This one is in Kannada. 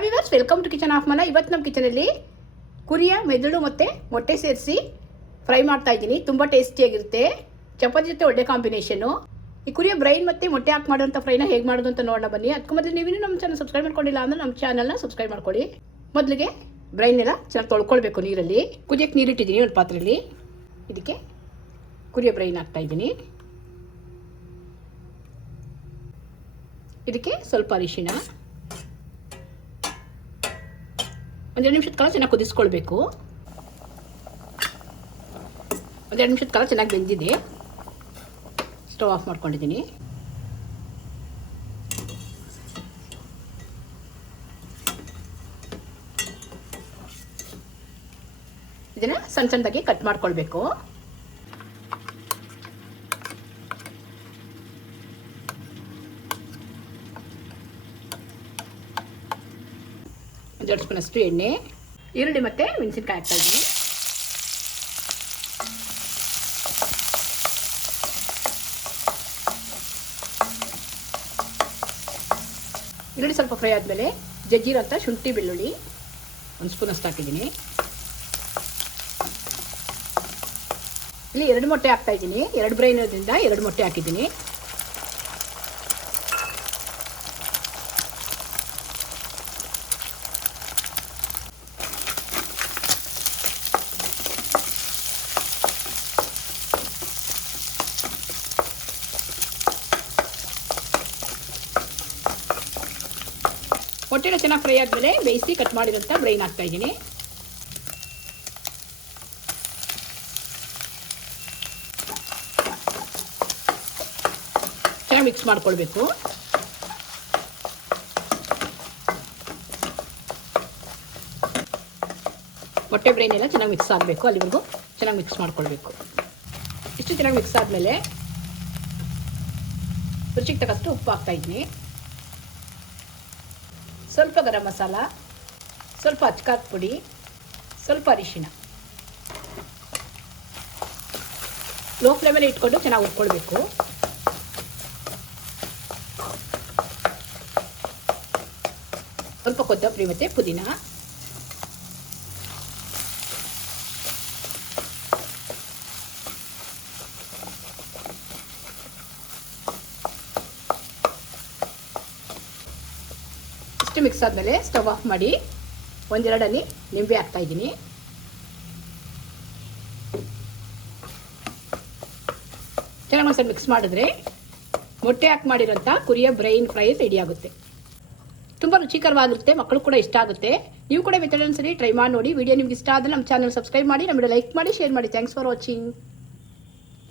Hi viewers welcome to kitchen of ಮನ ಇವತ್ತು ನಮ್ಮ ಕಿಚನಲ್ಲಿ ಕುರಿಯ, ಮೆದುಳು ಮತ್ತು ಮೊಟ್ಟೆ ಸೇರಿಸಿ ಫ್ರೈ ಮಾಡ್ತಾ ಇದ್ದೀನಿ. ತುಂಬ ಟೇಸ್ಟಿಯಾಗಿರುತ್ತೆ ಚಪಾತಿ ಜೊತೆ ಒಳ್ಳೆ ಕಾಂಬಿನೇಷನು ಈ ಕುರಿಯ ಬ್ರೈನ್ ಮತ್ತು ಮೊಟ್ಟೆ ಹಾಕಿ ಮಾಡೋಂಥ ಫ್ರೈನ ಹೇಗೆ ಮಾಡೋದು ಅಂತ ನೋಡೋಣ ಬನ್ನಿ. ಅದಕ್ಕೂ ಮೊದಲು ನೀವು ನಮ್ಮ ಚಾನಲ್ ಸಬ್ಸ್ಕ್ರೈಬ್ ಮಾಡ್ಕೊಂಡಿಲ್ಲ ಅಂದರೆ ನಮ್ಮ ಚಾನಲ್ನ ಸಬ್ಸ್ಕ್ರೈಬ್ ಮಾಡ್ಕೊಳ್ಳಿ. ಮೊದಲಿಗೆ ಬ್ರೈನ್ ಎಲ್ಲ ಚೆನ್ನಾಗಿ ತೊಳ್ಕೊಳ್ಬೇಕು ನೀರಲ್ಲಿ. ಕುದಿಯಕ್ಕೆ ನೀರಿಟ್ಟಿದ್ದೀನಿ ಒಂದು ಪಾತ್ರೆಯಲ್ಲಿ ಇದಕ್ಕೆ ಕುರಿಯ ಬ್ರೈನ್ ಹಾಕ್ತಾ ಇದ್ದೀನಿ. ಇದಕ್ಕೆ ಸ್ವಲ್ಪ ಅರಿಶಿಣ. ಒಂದೆರಡು ನಿಮಿಷದ ಕಾಲ ಚೆನ್ನಾಗಿ ಕುದಿಸ್ಕೊಳ್ಬೇಕು. ಒಂದೆರಡು ನಿಮಿಷದ ಕಾಲ ಚೆನ್ನಾಗಿ ಬೆಂದಿದೆ. ಸ್ಟವ್ ಆಫ್ ಮಾಡ್ಕೊಂಡಿದ್ದೀನಿ ಇದನ್ನು ಸಣ್ಣ ಸಣ್ಣದಾಗಿ ಕಟ್ ಮಾಡ್ಕೊಳ್ಬೇಕು. ಒಂದೆರಡು ಸ್ಪೂನ್ ಅಷ್ಟು ಎಣ್ಣೆ, ಈರುಳ್ಳಿ ಮತ್ತು ಮೆಣಸಿನ್ಕಾಯಿ ಹಾಕ್ತಾ ಇದ್ದೀನಿ. ಈರುಳ್ಳಿ ಸ್ವಲ್ಪ ಫ್ರೈ ಆದಮೇಲೆ ಜಜ್ಜಿರೋಂಥ ಶುಂಠಿ ಬೆಳ್ಳುಳ್ಳಿ, ಒಂದು ಸ್ಪೂನ್ ಹಾಕಿದ್ದೀನಿ. ಇಲ್ಲಿ ಎರಡು ಮೊಟ್ಟೆ ಹಾಕ್ತಾ ಇದ್ದೀನಿ. ಎರಡು ಇರೋದ್ರಿಂದ ಎರಡು ಮೊಟ್ಟೆ ಹಾಕಿದ್ದೀನಿ. ಮೊಟ್ಟೆನ ಚೆನ್ನಾಗಿ ಫ್ರೈ ಆದಮೇಲೆ ಬೇಯಿಸಿ ಕಟ್ ಮಾಡಿರೋಂಥ ಬ್ರೈನ್ ಹಾಕ್ತಾ ಇದ್ದೀನಿ. ಚೆನ್ನಾಗಿ ಮಿಕ್ಸ್ ಮಾಡ್ಕೊಳ್ಬೇಕು. ಮೊಟ್ಟೆ ಬ್ರೈನ್ ಎಲ್ಲ ಚೆನ್ನಾಗಿ ಮಿಕ್ಸ್ ಆಗಬೇಕು, ಅಲ್ಲಿವರೆಗೂ ಚೆನ್ನಾಗಿ ಮಿಕ್ಸ್ ಮಾಡ್ಕೊಳ್ಬೇಕು. ಇಷ್ಟು ಚೆನ್ನಾಗಿ ಮಿಕ್ಸ್ ಆದಮೇಲೆ ರುಚಿಗೆ ತಕ್ಕಷ್ಟು ಉಪ್ಪು ಹಾಕ್ತಾ ಇದ್ದೀನಿ. ಸ್ವಲ್ಪ ಗರಂ ಮಸಾಲ, ಸ್ವಲ್ಪ ಅಚ್ಕಾರದ ಪುಡಿ, ಸ್ವಲ್ಪ ಅರಿಶಿಣ. ಲೋ ಫ್ಲೇಮಲ್ಲಿ ಇಟ್ಕೊಂಡು ಚೆನ್ನಾಗಿ ಹುರ್ಕೊಳ್ಬೇಕು. ಸ್ವಲ್ಪ ಕೊತ್ತಂಬರಿ ಮತ್ತು ಪುದೀನ. ಇಷ್ಟು ಮಿಕ್ಸ್ ಆದಮೇಲೆ ಸ್ಟವ್ ಆಫ್ ಮಾಡಿ ಒಂದೆರಡಲ್ಲಿ ನಿಂಬೆ ಹಾಕ್ತಾ ಇದ್ದೀನಿ. ಚೆನ್ನಾಗಿ ಒಂದ್ಸಲ ಮಿಕ್ಸ್ ಮಾಡಿದ್ರೆ ಮೊಟ್ಟೆ ಹಾಕಿ ಮಾಡಿರೋಂಥ ಕುರಿಯ ಬ್ರೈನ್ ಫ್ರೈ ರೆಡಿ ಆಗುತ್ತೆ. ತುಂಬ ರುಚಿಕರವಾಗಿರುತ್ತೆ ಮಕ್ಕಳು ಕೂಡ ಇಷ್ಟ ಆಗುತ್ತೆ. ನೀವು ಕೂಡ ಮೆಥಡ್ ಸರಿ ಟ್ರೈ ಮಾಡಿ ನೋಡಿ. ವಿಡಿಯೋ ನಿಮ್ಗೆ ಇಷ್ಟ ಆದರೆ ನಮ್ಮ ಚಾನಲ್ ಸಬ್ಸ್ಕ್ರೈಬ್ ಮಾಡಿ, ನಮ್ಮ ಲೈಕ್ ಮಾಡಿ ಶೇರ್ ಮಾಡಿ. Thanks for watching